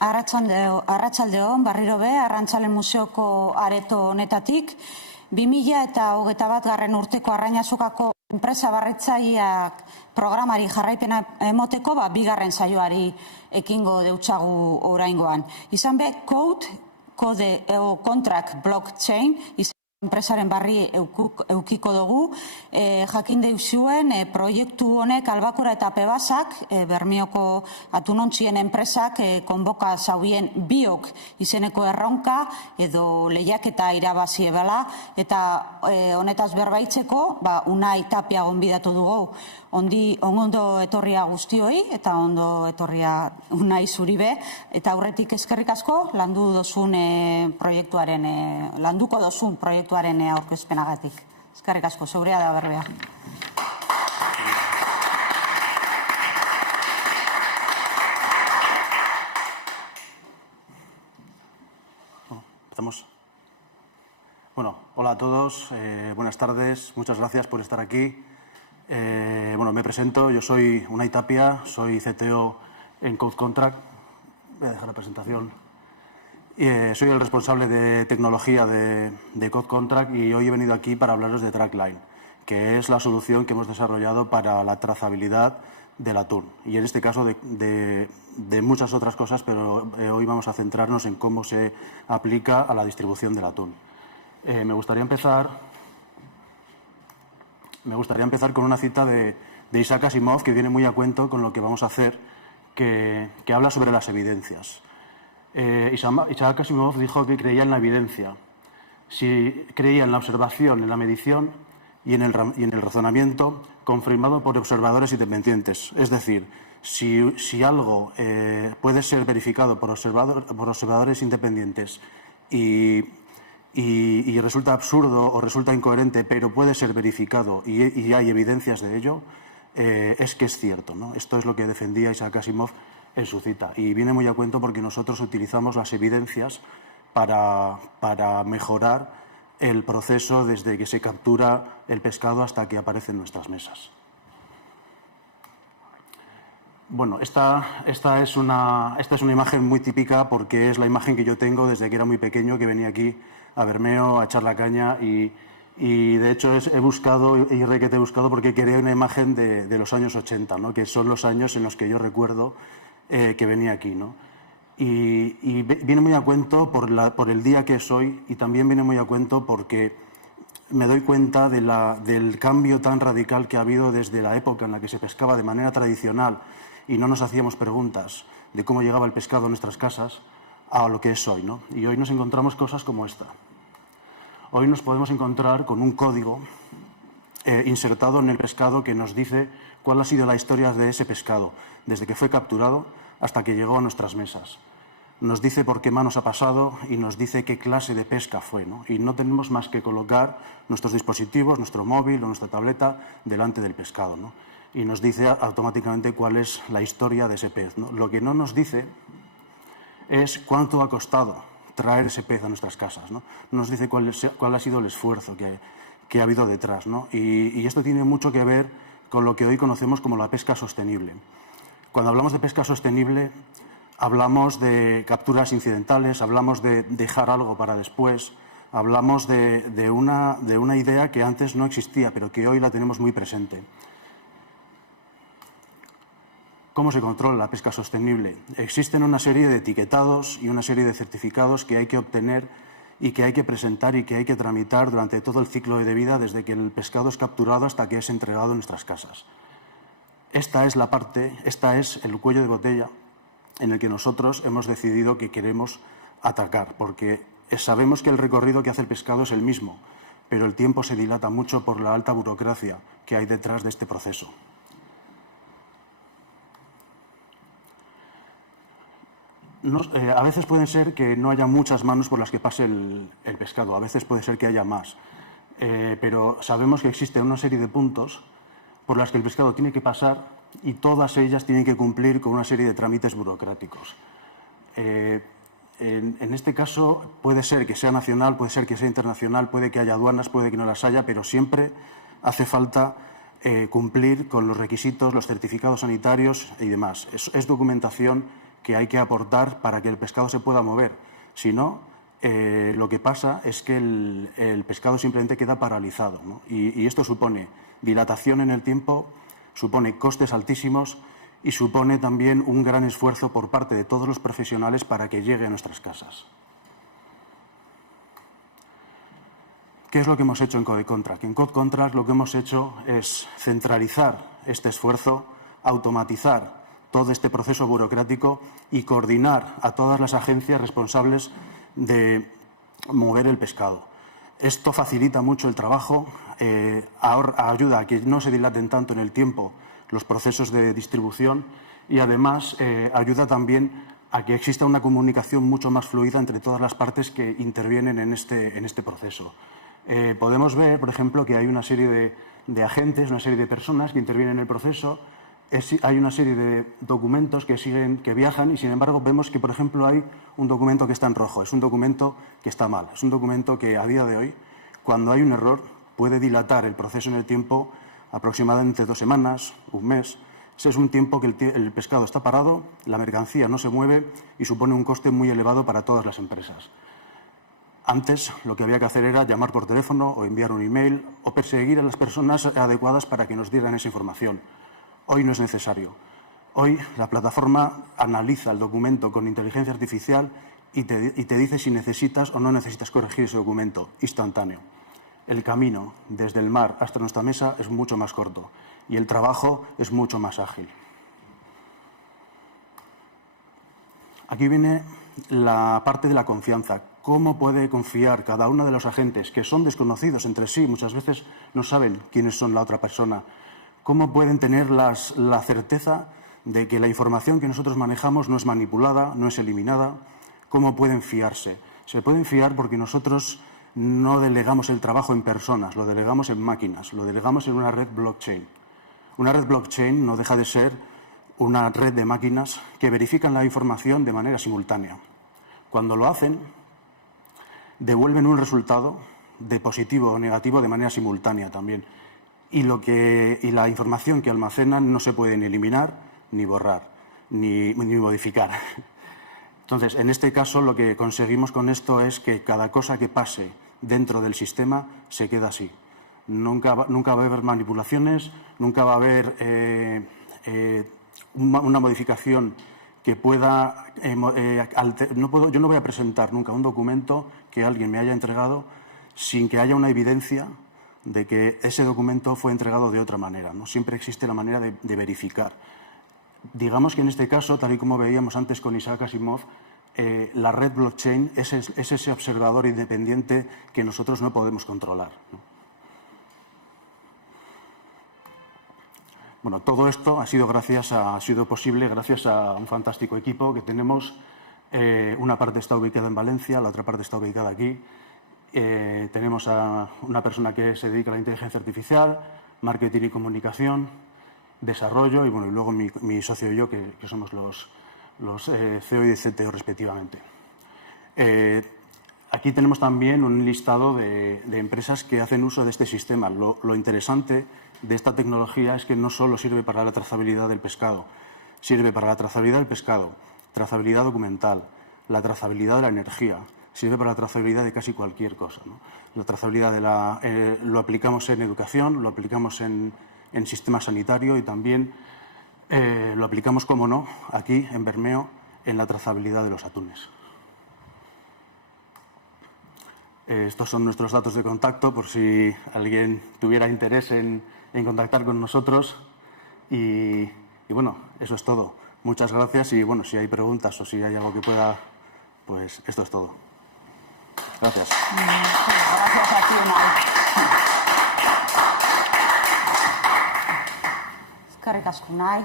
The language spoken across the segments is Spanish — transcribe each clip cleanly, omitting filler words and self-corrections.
Arratsaldeon, berriro be, Arrantzale Museoko areto honetatik, 2021 urteko Arrainazukako enpresa barritzaileak programari jarraipena emoteko, bigarren saioari ekingo deutsagu oraingoan. Izan be, kode contract blockchain, enpresaren barri eukiko dugu, jakin deuzuen proiektu honek Albakora eta Pebasak, Bermeoko atunontzien enpresak, konboka zaubien biok izeneko erronka edo lehiaketa irabazi ebala, eta honetaz berbaitzeko, Unai Tapia gonbidatu dugu. Ondo etorria guztioi, eta ondo etorria Unai zuribe, eta aurretik eskerrik asko landuko dozun proiektuaren aurkezpenagatik. Eskerrik asko, zeurea da berbea. Empezamos. Bueno, hola a todos, buenas tardes, muchas gracias por estar aquí. Me presento, yo soy Unai Tapia, soy CTO en Code Contract. Voy a dejar la presentación. Soy el responsable de tecnología de Code Contract y hoy he venido aquí para hablaros de TrackLine, que es la solución que hemos desarrollado para la trazabilidad del atún. Y en este caso de muchas otras cosas, pero hoy vamos a centrarnos en cómo se aplica a la distribución del atún. Me gustaría empezar con una cita de Isaac Asimov, que viene muy a cuento con lo que vamos a hacer, que habla sobre las evidencias. Isaac Asimov dijo que creía en la evidencia, creía en la observación, en la medición y en el razonamiento confirmado por observadores independientes. Es decir, si algo puede ser verificado por observadores independientes y resulta absurdo o resulta incoherente, pero puede ser verificado y hay evidencias de ello, es que es cierto, ¿no? Esto es lo que defendía Isaac Asimov en su cita. Y viene muy a cuento porque nosotros utilizamos las evidencias para mejorar el proceso desde que se captura el pescado hasta que aparece en nuestras mesas. Bueno, esta es una imagen muy típica porque es la imagen que yo tengo desde que era muy pequeño, que venía aquí a Bermeo a echar la caña y de hecho he buscado porque quería una imagen de los años 80, ¿no? Que son los años en los que yo recuerdo que venía aquí, ¿no? Y viene muy a cuento por el día que es hoy y también viene muy a cuento porque me doy cuenta del cambio tan radical que ha habido desde la época en la que se pescaba de manera tradicional y no nos hacíamos preguntas de cómo llegaba el pescado a nuestras casas a lo que es hoy, ¿no? Y hoy nos encontramos cosas como esta. Hoy nos podemos encontrar con un código insertado en el pescado que nos dice cuál ha sido la historia de ese pescado, desde que fue capturado hasta que llegó a nuestras mesas. Nos dice por qué manos ha pasado y nos dice qué clase de pesca fue, ¿no? Y no tenemos más que colocar nuestros dispositivos, nuestro móvil o nuestra tableta delante del pescado, ¿no? Y nos dice automáticamente cuál es la historia de ese pez, ¿no? Lo que no nos dice es cuánto ha costado traer ese pez a nuestras casas, ¿no? Nos dice cuál ha sido el esfuerzo que ha habido detrás, ¿no? Y esto tiene mucho que ver con lo que hoy conocemos como la pesca sostenible. Cuando hablamos de pesca sostenible, hablamos de capturas incidentales, hablamos de dejar algo para después, hablamos de una idea que antes no existía, pero que hoy la tenemos muy presente. ¿Cómo se controla la pesca sostenible? Existen una serie de etiquetados y una serie de certificados que hay que obtener y que hay que presentar y que hay que tramitar durante todo el ciclo de vida, desde que el pescado es capturado hasta que es entregado en nuestras casas. Esta es el cuello de botella en el que nosotros hemos decidido que queremos atacar, porque sabemos que el recorrido que hace el pescado es el mismo, pero el tiempo se dilata mucho por la alta burocracia que hay detrás de este proceso. A veces puede ser que no haya muchas manos por las que pase el pescado, a veces puede ser que haya más, pero sabemos que existe una serie de puntos por las que el pescado tiene que pasar y todas ellas tienen que cumplir con una serie de trámites burocráticos. En este caso puede ser que sea nacional, puede ser que sea internacional, puede que haya aduanas, puede que no las haya, pero siempre hace falta cumplir con los requisitos, los certificados sanitarios y demás. Es documentación que hay que aportar para que el pescado se pueda mover. Si no, lo que pasa es que el pescado simplemente queda paralizado, ¿no? Y esto supone dilatación en el tiempo, supone costes altísimos y supone también un gran esfuerzo por parte de todos los profesionales para que llegue a nuestras casas. ¿Qué es lo que hemos hecho en CodeContract? En CodeContract lo que hemos hecho es centralizar este esfuerzo, automatizar todo este proceso burocrático y coordinar a todas las agencias responsables de mover el pescado. Esto facilita mucho el trabajo, ayuda a que no se dilaten tanto en el tiempo los procesos de distribución y además ayuda también a que exista una comunicación mucho más fluida entre todas las partes que intervienen en este proceso. Podemos ver, por ejemplo, que hay una serie de agentes, una serie de personas que intervienen en el proceso. Hay una serie de documentos que viajan y, sin embargo, vemos que, por ejemplo, hay un documento que está en rojo. Es un documento que está mal. Es un documento que, a día de hoy, cuando hay un error, puede dilatar el proceso en el tiempo aproximadamente 2 semanas, un mes. Ese es un tiempo que el pescado está parado, la mercancía no se mueve y supone un coste muy elevado para todas las empresas. Antes lo que había que hacer era llamar por teléfono o enviar un email o perseguir a las personas adecuadas para que nos dieran esa información. Hoy no es necesario. Hoy la plataforma analiza el documento con inteligencia artificial y te dice si necesitas o no necesitas corregir ese documento, instantáneo. El camino desde el mar hasta nuestra mesa es mucho más corto y el trabajo es mucho más ágil. Aquí viene la parte de la confianza. ¿Cómo puede confiar cada uno de los agentes, que son desconocidos entre sí, muchas veces no saben quiénes son la otra persona? ¿Cómo pueden tener la certeza de que la información que nosotros manejamos no es manipulada, no es eliminada? ¿Cómo pueden fiarse? Se pueden fiar porque nosotros no delegamos el trabajo en personas, lo delegamos en máquinas, lo delegamos en una red blockchain. Una red blockchain no deja de ser una red de máquinas que verifican la información de manera simultánea. Cuando lo hacen, devuelven un resultado de positivo o negativo de manera simultánea también. Y la información que almacenan no se puede ni eliminar, ni borrar, ni modificar. Entonces, en este caso, lo que conseguimos con esto es que cada cosa que pase dentro del sistema se queda así. Nunca va a haber manipulaciones, nunca va a haber una modificación que pueda yo no voy a presentar nunca un documento que alguien me haya entregado sin que haya una evidencia de que ese documento fue entregado de otra manera, ¿no? Siempre existe la manera de verificar. Digamos que en este caso, tal y como veíamos antes con Isaac Asimov, la red blockchain es ese observador independiente que nosotros no podemos controlar, ¿no? Bueno, todo esto ha sido posible gracias a un fantástico equipo que tenemos. Una parte está ubicada en Valencia, la otra parte está ubicada aquí. Tenemos a una persona que se dedica a la inteligencia artificial, marketing y comunicación, desarrollo y, bueno, y luego mi socio y yo, que somos los CEO y CTO respectivamente. Aquí tenemos también un listado de empresas que hacen uso de este sistema. Lo interesante de esta tecnología es que no solo sirve para la trazabilidad del pescado, sirve para la trazabilidad del pescado, trazabilidad documental, la trazabilidad de la energía, sirve para la trazabilidad de casi cualquier cosa, ¿no? La trazabilidad lo aplicamos en educación, lo aplicamos en sistema sanitario y también lo aplicamos, como no, aquí en Bermeo, en la trazabilidad de los atunes. Estos son nuestros datos de contacto por si alguien tuviera interés en contactar con nosotros. Y bueno, eso es todo. Muchas gracias y, bueno, si hay preguntas o si hay algo que pueda, pues esto es todo. Gracias. Gracias a ti, Unai. Eskerrik asko, Unai.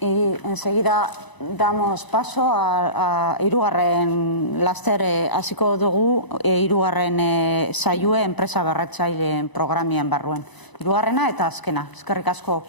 Y enseguida damos paso a hirugarren laster hasiko dugu hirugarren saioa enpresa berritzaileen programien barruen. Hirugarrena eta azkena. Eskerrik asko.